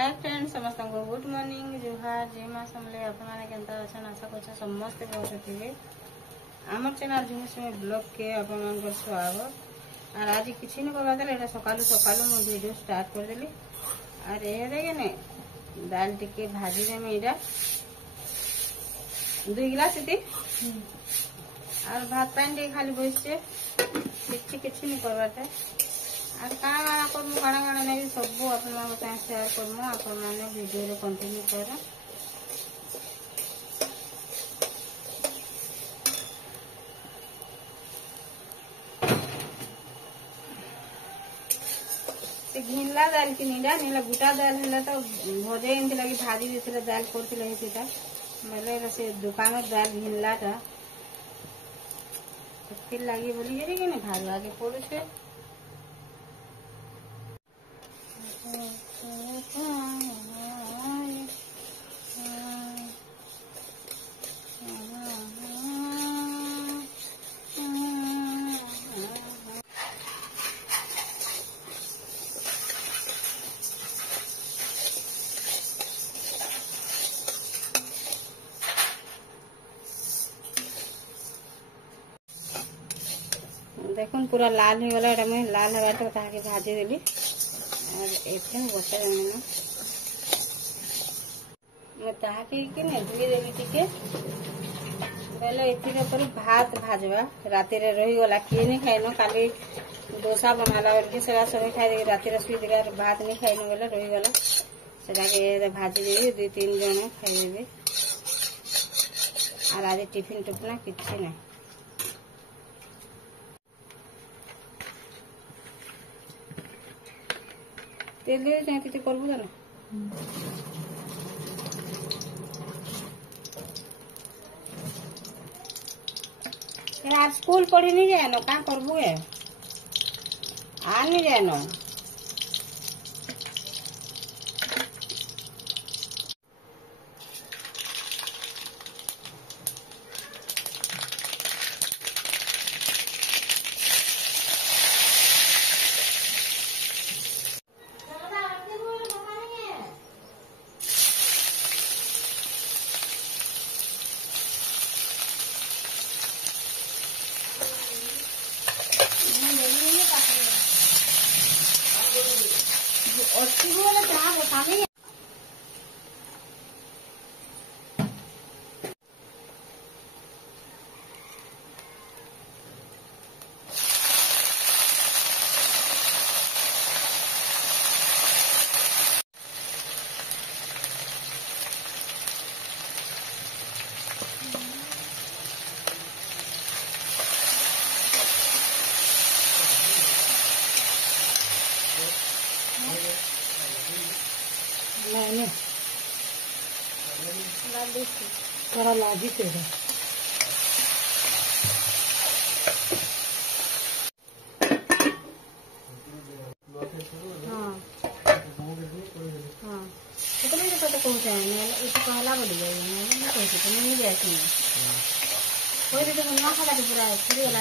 Hi friends समस्त को good morning जुहार जय माँ समले अपने केंता अच्छा आशा कर समस्ते बहुत थे आम चैनल झुमुसमी ब्लॉग के अपन स्वागत और आज किसी नहीं करवा सकालू सकालू मो वीडियो स्टार्ट करदेली और ये देखे ने दाल टिके भाजी देमी इटा 2 गिलास इति और भात पानी टे खाली बसचे किसी नहीं करवाते और काଣା करमु काଣା नहीं सब अपन शेयर करमु अपन मैंने वीडियो कंटिन्यू कर घिनला दाल की नीला नीला गुटा दाल है तो भजे एमती लगी भाजी देते दाल करते बोले से दुकान दाल घिनलाटा फिर लगी बोली कि नहीं भाज आगे पड़े देखुन पूरा लाल हो गला मुझे लाल हवा तो भाजी देली और एथे बता मैं ताकि धुई देली टिके पहले एथि पर भात भाजवा राति रे रही गला किए नहीं खाइन काली डोसा बनाला और सेवा सब खाई राति सुई देगा भात नहीं खाइन बोले रही गला से भाजी देवी 2-3 जन खाइबे और आज टिफिन टुपना किसी ना तेल दे चाहे करबू ना आज स्कूल पढ़ी नहीं जाए ना क्या करबू है आ नहीं जाए ना थोड़ा लाजी से है हाँ हाँ तो नहीं पता पहुँचा है इसे कहला बोली जाए नहीं कहती तो नहीं जाए कोई भी तो बनवा खा तो पूरा फ्री वाला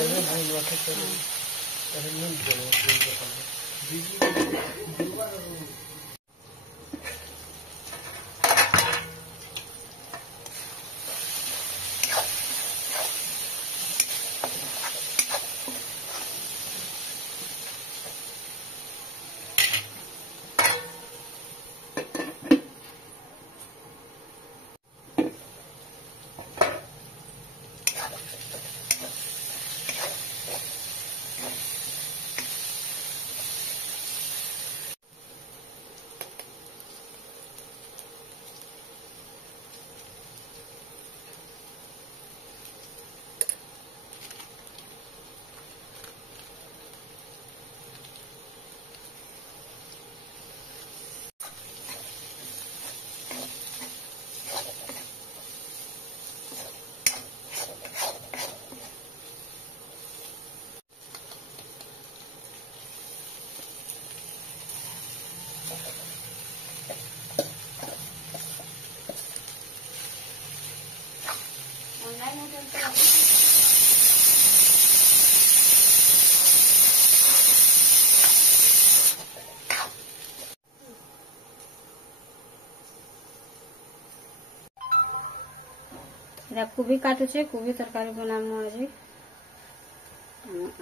এটা কোবি কাটুছে, কোবি তরকারি বনামু আজি।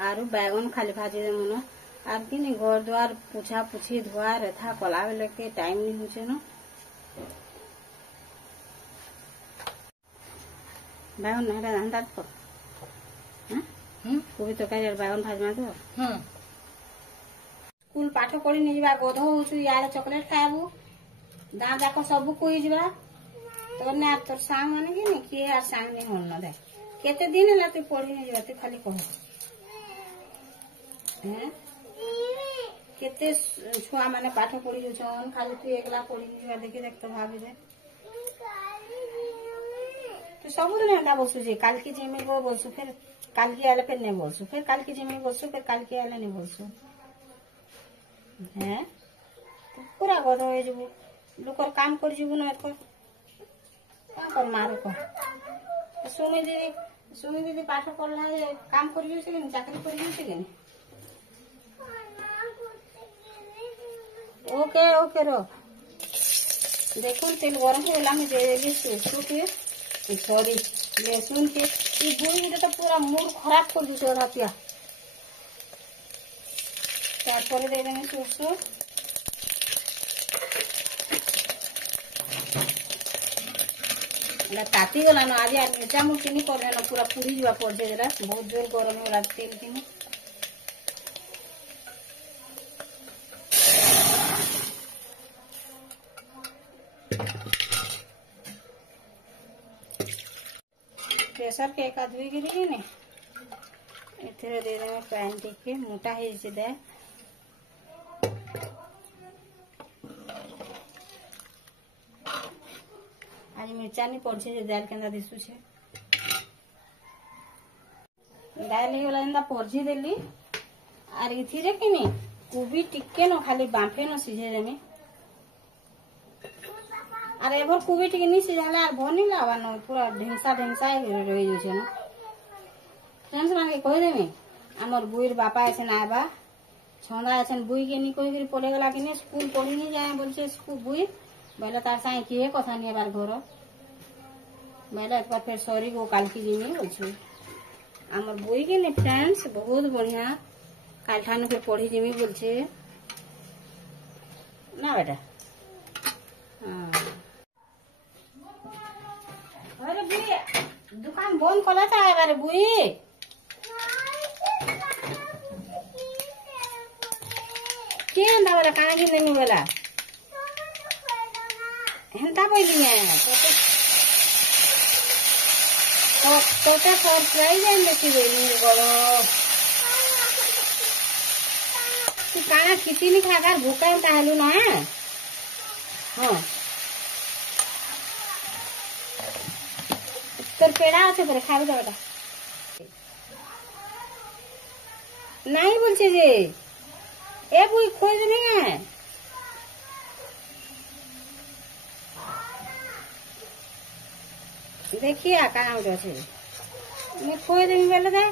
आरु बैगन खाली भाजी दे मुनो आर कि नहीं घर द्वार पुछा पुछी धुआ रेथा कला बेले के टाइम नहीं होचे न। बैगन नहरा अंदाज को कोबी तरकारी बैगन भाजमा तो स्कूल पाठ पढ़ी नहीं जा गध होचु यार चॉकलेट खाबू दाँ जाक सब कोई जबा तो ने तोर सांग माने कि नहीं किए यार सांग नहीं होन न दे केते दिन होला तू पढ़ी नहीं जा तू खाली कह केते छुआ माने पाठ पढ़ी जाउछन खाली तू एकला पढ़ी नहीं जा देखि देख तो भाभी दे तू सब दिन एंदा बोलसु जे काल की जेमे को बोलसु फिर काल की आले फिर नहीं बोलसु फिर काल की जेमे बोलसु फिर काल की आले नहीं बोलसु हैं तू पूरा गध होय जबु लोकर काम कर जीबु न को कर मारो को सुमी दीदी पाठ पढ़ला काम कर जे से चाकरी कर जे से ओके ओके रो देखो तेल गरम होला में दे देली सुसु के सॉरी लहसुन के ई बुई तो पूरा मूड खराब कर दी छोरा पिया तारपर दे देनी सुसु ताती गला न आज मिर्चा मुर्ची नहीं कर लेना पूरा पूरी जुआ पड़ जाएगा बहुत जोर गरम होला तेल की प्रेशर के एक आदमी गिरी ने इथे दे देना पैन टिके मोटा है इसे दे आज मिर्चा नहीं पड़छे जे दाल केंदा दिसु छे दाल ही वाला एंदा पड़छी देली आर इथि रे कि नहीं कोबी टिके न खाली बांफे न सिझे जेमे आर एभर कोबी टिके नहीं सिझाला आर भनी लावा न पूरा ढेंसा ढेंसा रही जाछे न फ्रेंड्स माने कहि देमी हमर बुईर बापा ऐसे ना आबा छंदा ऐसे बुई के नहीं कोई पड़े गला कि नहीं स्कूल पढ़ी नहीं जाए बोलछे स्कूल बुई बोले तार साई किए कथा नहीं बार घर बोले एक बार फिर सॉरी वो काल की जिमी बोलछु हमर बुई के नहीं फ्रेंड्स बहुत बढ़िया काल ठानु के पढ़ी जिमी बोलछे ना बेटा हां अरे बुई दुकान बंद कला था बारे बुई के ना बरा काना की नहीं बोला हेंता बोली है तो सरप्राइज है देखी बोली गलो तू काना खिची नहीं खाकर भूखा है तालू ना हां তোর পেড়া আছে পরে খাবে তো বেটা নাই বলছে যে এ বুই খোঁজ দেবে না देखिए कहाँ उठे अच्छे मैं खोए देंगे पहले दे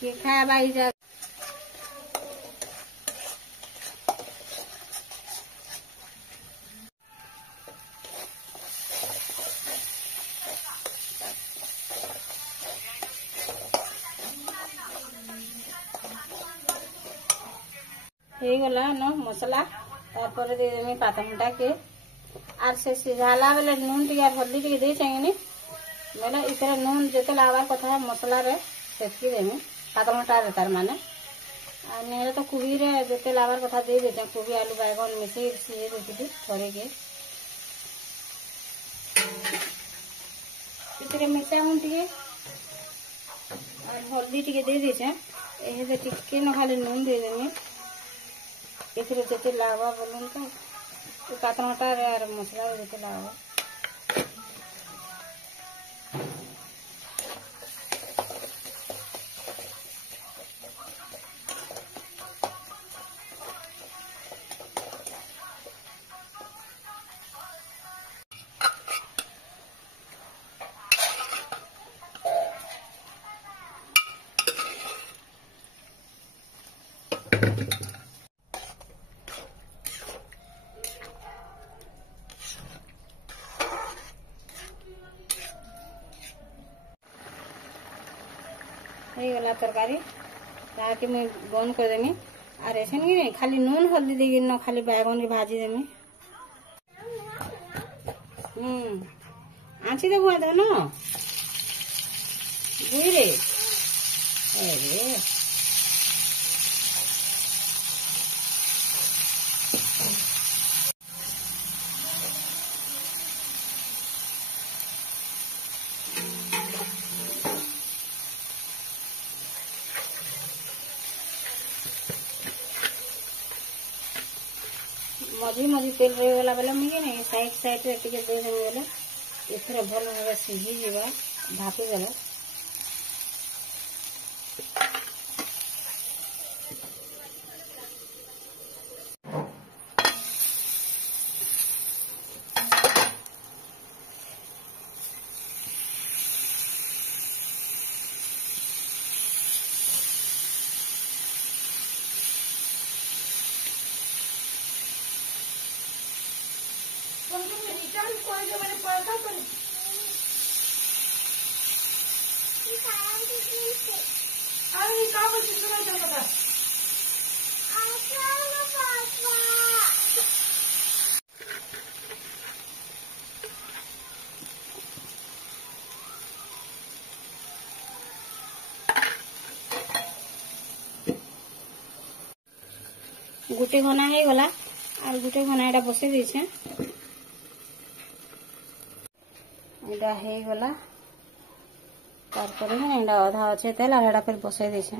कि खाया भाई जा गला न मसला तारपर दे देमी पातमुटा के आर से सिझाला बेले नून टिया हल्दी टिके दे चाहिए बोले इतने नून जिते लावार कथा मसला रे सेटकी देमी पातमुटा रे तार माने आ नेरे तो कोबी रे जिते लावार कथा दे देते कोबी आलू बैगन मिसी सिझे देती थोड़े के इतने मिर्चा मुन टिके और हल्दी टिके दे देछे एहे दे टिके न खाली नून दे देमी इतने जते लावा बोलन तो पातमुटा रे और मसला जते लावा तरकारी ताकि मैं बंद कर देमी और ऐसे नहीं खाली नून हल्दी देगी न खाली बैगन की भाजी देमी आँची देबू धन बुई रे अरे मझी मझी तेल रहीगला बेले मुझे नहीं साइड साइड रे टिके दे देबे बेले एथरे भल भाबे सिझी जीवा भापी देले गोटे घना हो गला और गोटे घना एटा बसई देछे एटा हो गला तार पर एटा आधा अच्छे तेल और एटा फिर बसई देछे।